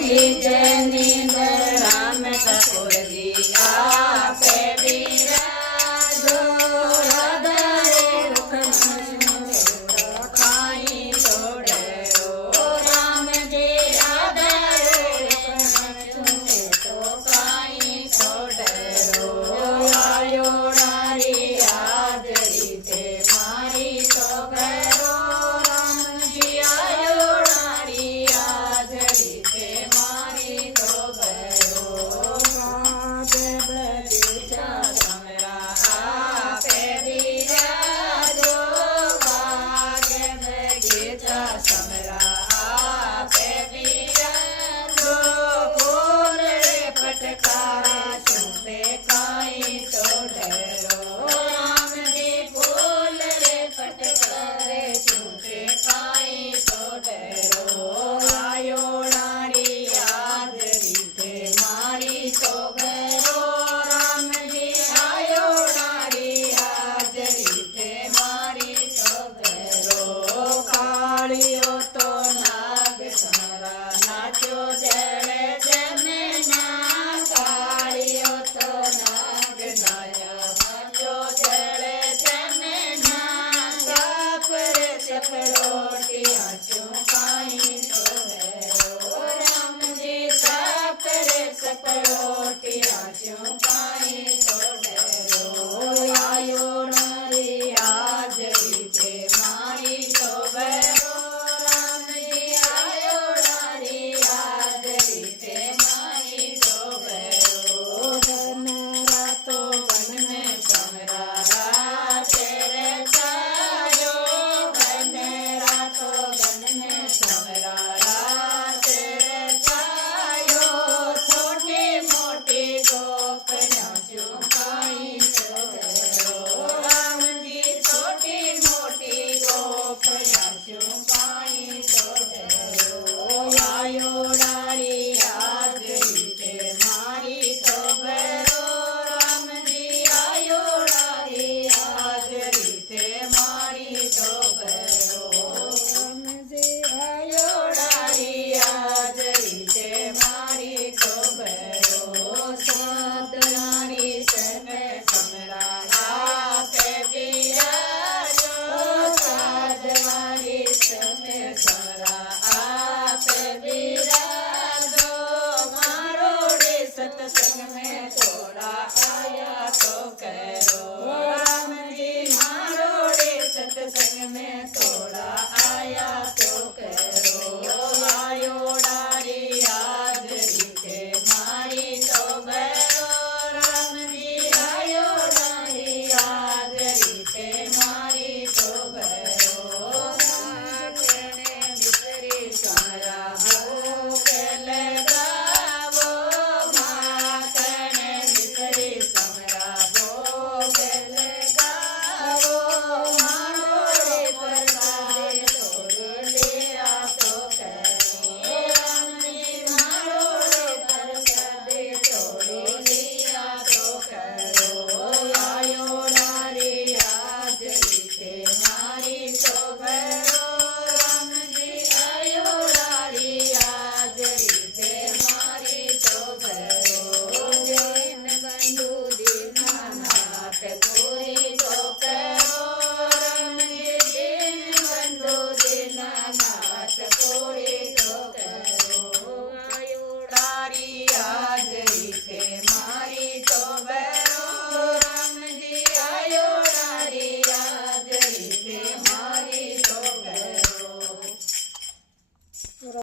Nizhny Ram Thakur ji आपे बिराजो राधे रुखन खाई छोड़ो राम जी राधे रुखन तो खाई छोड़ो आयो नारी हाजरी ते मारी तो घरो राम जी आयो नारी हाजरी ते मारी तो घरो बागे बगीचा समरा आपे बिराजो बागे बगीचा समरा आपे बिराजो फूल रे फटकारा छूटे काई तो डरो राम जी फूल रे फटकारे छूटे काई तो डरो आयो नारी हाजरी ते मारी तो घरो राम जी आयो नारी हाजरी ते मारी तो घरो कालियो तो नाग समरा नाचो जड़े जने ना कालियो तो नाग नाया नाचो जड़े जने ना सापरे चपड़ोटियाँ चुकाई तो घरो राम जी सापरे चपड़ोटियाँ चुकाई तो घरो आयो नारी हाजरी ते मारी तो घरो राम जी आयो नारी हाजरी ते मारी तो घरो बनरा तो बन में समरा राते रे छायो बनरा तो बन में समरा राते रे छायो छोटी मोटी गोपना चुकाई तो घरो राम जी छोटी मोटी गोपना चुकाई तो घरो आयो